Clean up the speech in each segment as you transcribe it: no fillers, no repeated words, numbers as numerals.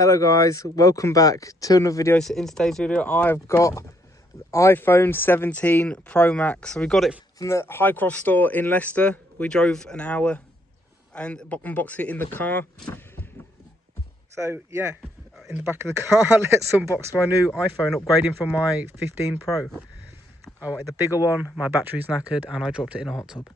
Hello guys, welcome back to another video. So in today's video I've got iPhone 17 Pro Max. So we got it from the High Cross store in Leicester. We drove an hour and unboxed it in the car. So yeah, in the back of the car let's unbox my new iPhone, upgrading from my 15 Pro. I wanted the bigger one, my battery's knackered and I dropped it in a hot tub.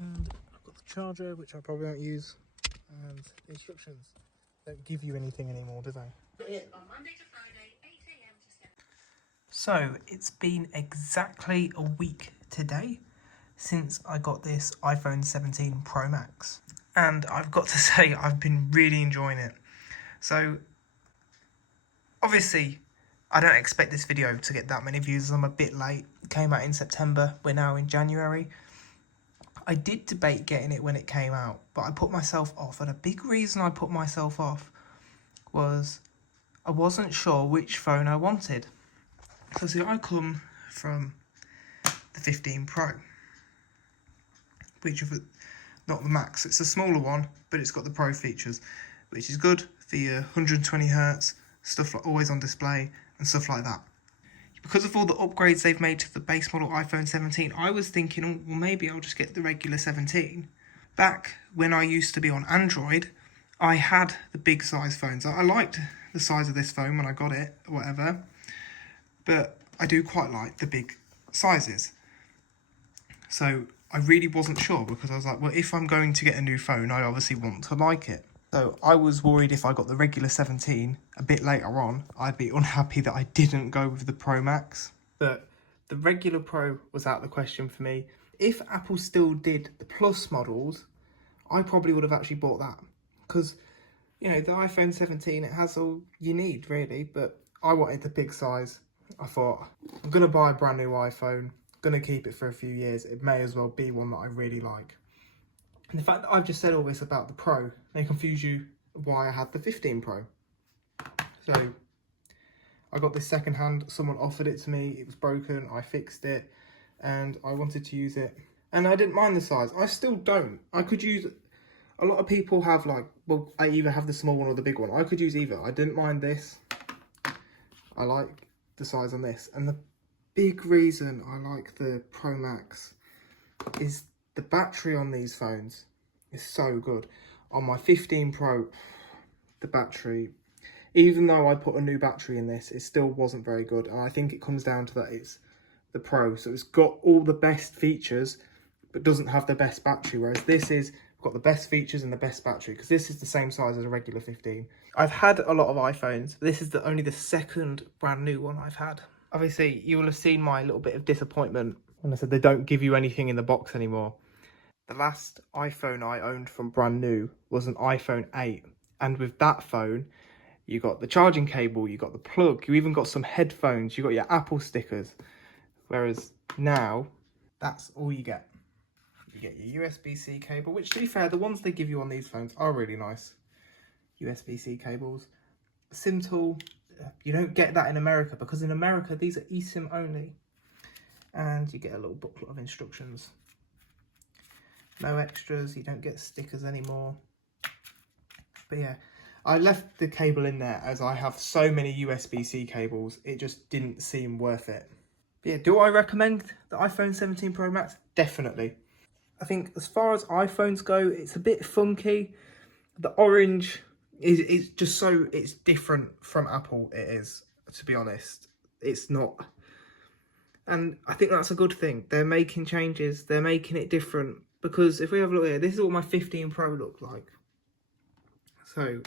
And I've got the charger, which I probably won't use, and the instructions don't give you anything anymore, do they? On Monday to Friday, 8 a.m. to 7. So it's been exactly a week today since I got this iPhone 17 Pro Max, and I've got to say I've been really enjoying it. So obviously I don't expect this video to get that many views. I'm a bit late. It came out in September, we're now in January. I did debate getting it when it came out, but I put myself off, and a big reason I put myself off was I wasn't sure which phone I wanted. So see, I come from the 15 Pro, which is not the Max. It's a smaller one, but it's got the Pro features, which is good for your 120 hertz stuff, like always on display and stuff like that. Because of all the upgrades they've made to the base model iPhone 17, I was thinking, oh, well, maybe I'll just get the regular 17. Back when I used to be on Android, I had the big size phones. I liked the size of this phone when I got it, or whatever, but I do quite like the big sizes. So I really wasn't sure, because I was like, well, if I'm going to get a new phone, I obviously want to like it. So I was worried if I got the regular 17 a bit later on, I'd be unhappy that I didn't go with the Pro Max. But the regular Pro was out of the question for me. If Apple still did the Plus models, I probably would have actually bought that. Because, you know, the iPhone 17, it has all you need, really. But I wanted the big size. I thought, I'm going to buy a brand new iPhone, going to keep it for a few years. It may as well be one that I really like. And the fact that I've just said all this about the Pro may confuse you why I had the 15 Pro. So I got this second hand, someone offered it to me, it was broken, I fixed it, and I wanted to use it. And I didn't mind the size. I still don't. I could use, a lot of people have like, well, I either have the small one or the big one. I could use either. I didn't mind this. I like the size on this. And the big reason I like the Pro Max is the battery on these phones is so good. On my 15 Pro, the battery, even though I put a new battery in this, it still wasn't very good. And I think it comes down to that it's the Pro. So it's got all the best features, but doesn't have the best battery. Whereas this is got the best features and the best battery, because this is the same size as a regular 15. I've had a lot of iPhones. But this is only the second brand new one I've had. Obviously, you will have seen my little bit of disappointment when I said they don't give you anything in the box anymore. The last iPhone I owned from brand new was an iPhone 8. And with that phone, you got the charging cable, you got the plug, you even got some headphones, you got your Apple stickers. Whereas now, that's all you get. You get your USB-C cable, which, to be fair, the ones they give you on these phones are really nice. USB-C cables. SIM tool, you don't get that in America, because in America, these are eSIM only. And you get a little booklet of instructions. No extras, you don't get stickers anymore. But yeah, I left the cable in there as I have so many USB-C cables, it just didn't seem worth it. But yeah, do I recommend the iPhone 17 Pro Max? Definitely. I think as far as iPhones go, it's a bit funky. The orange is just so, it's different from Apple, it is, to be honest. It's not, And I think that's a good thing. They're making changes. They're making it different. Because if we have a look here, this is what my 15 Pro looked like. So,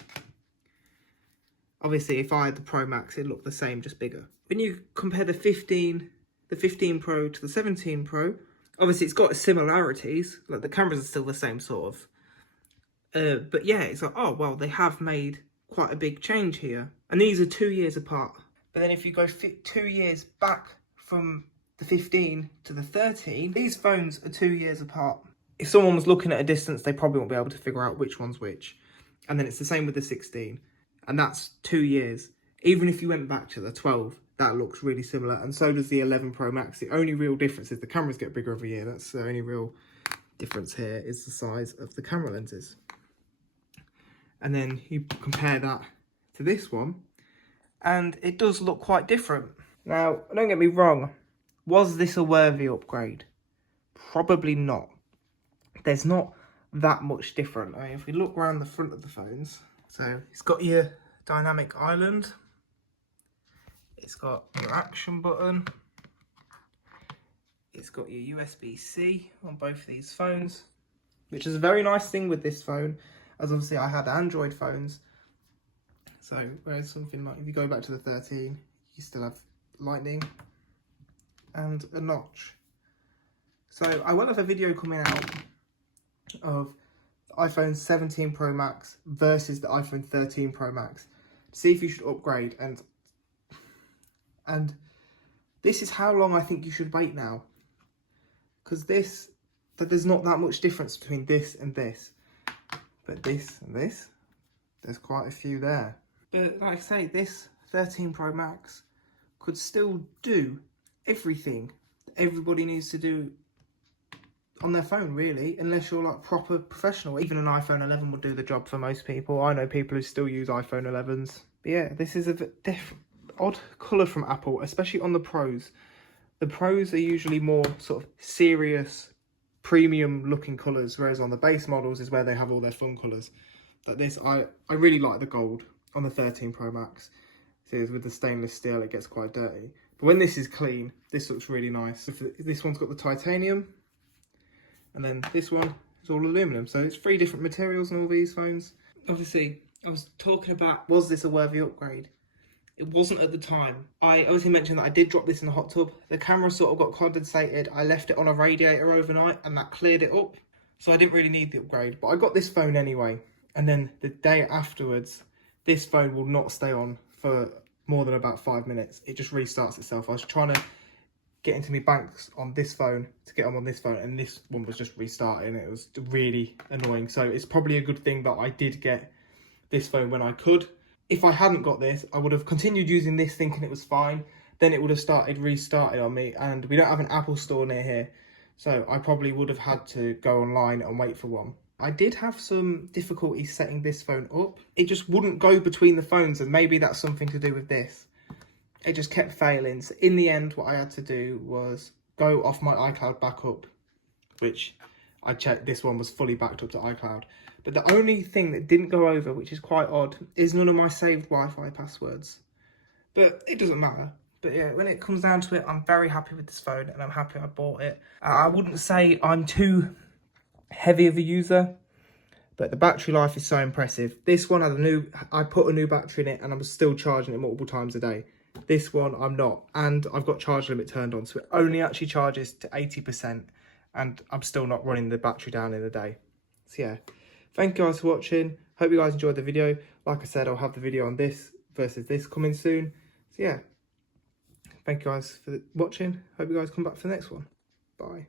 obviously, if I had the Pro Max, it looked the same, just bigger. When you compare the 15 Pro to the 17 Pro, obviously it's got similarities. Like the cameras are still the same sort of. But yeah, it's like, oh, well, they have made quite a big change here. And these are 2 years apart. But then if you go 2 years back from the 15 to the 13, these phones are 2 years apart. If someone was looking at a distance, they probably won't be able to figure out which one's which. And then it's the same with the 16. And that's 2 years. Even if you went back to the 12, that looks really similar. And so does the 11 Pro Max. The only real difference is the cameras get bigger every year. That's the only real difference here, is the size of the camera lenses. And then you compare that to this one, and it does look quite different. Now, don't get me wrong, was this a worthy upgrade? Probably not. There's not that much different. I mean, if we look around the front of the phones, so it's got your dynamic island, it's got your action button, it's got your USB-C on both of these phones, which is a very nice thing with this phone, as obviously I had Android phones. So, whereas something like, if you go back to the 13, you still have lightning and a notch. So, I will have a video coming out of the iPhone 17 Pro Max versus the iPhone 13 Pro Max to see if you should upgrade. And this is how long I think you should wait now. Because there's not that much difference between this and this. But this and this, there's quite a few there. But like I say, this 13 Pro Max could still do everything that everybody needs to do on their phone, really, unless you're like proper professional. Even an iPhone 11 will do the job for most people. I know people who still use iPhone 11s. But yeah, this is a odd colour from Apple, especially on the Pros. The Pros are usually more sort of serious, premium looking colours, whereas on the base models is where they have all their fun colours. Like this, I really like the gold on the 13 Pro Max. See, with the stainless steel, it gets quite dirty. But when this is clean, this looks really nice. This one's got the titanium, and then this one is all aluminum. So it's 3 different materials on all these phones. Obviously, I was talking about, was this a worthy upgrade? It wasn't at the time. I obviously mentioned that I did drop this in the hot tub. The camera sort of got condensated. I left it on a radiator overnight and that cleared it up. So I didn't really need the upgrade, but I got this phone anyway. And then the day afterwards, this phone will not stay on for more than about 5 minutes. It just restarts itself. I was trying to get into my banks on this phone to get on this phone, and this one was just restarting. It was really annoying. So it's probably a good thing that I did get this phone when I could. If I hadn't got this, I would have continued using this thinking it was fine. Then it would have started restarting on me, and we don't have an Apple store near here. So I probably would have had to go online and wait for one. I did have some difficulty setting this phone up. It just wouldn't go between the phones, and maybe that's something to do with this. It just kept failing. So in the end, what I had to do was go off my iCloud backup, which I checked, this one was fully backed up to iCloud. But the only thing that didn't go over, which is quite odd, is none of my saved Wi-Fi passwords. But it doesn't matter. But yeah, when it comes down to it, I'm very happy with this phone, and I'm happy I bought it. I wouldn't say I'm too heavy of a user, but the battery life is so impressive. This one had I put a new battery in it, and I was still charging it multiple times a day. This one I'm not, and I've got charge limit turned on, so it only actually charges to 80%, and I'm still not running the battery down in a day. So yeah, thank you guys for watching. Hope you guys enjoyed the video. Like I said, I'll have the video on this versus this coming soon. So yeah, thank you guys for watching. Hope you guys come back for the next one. Bye.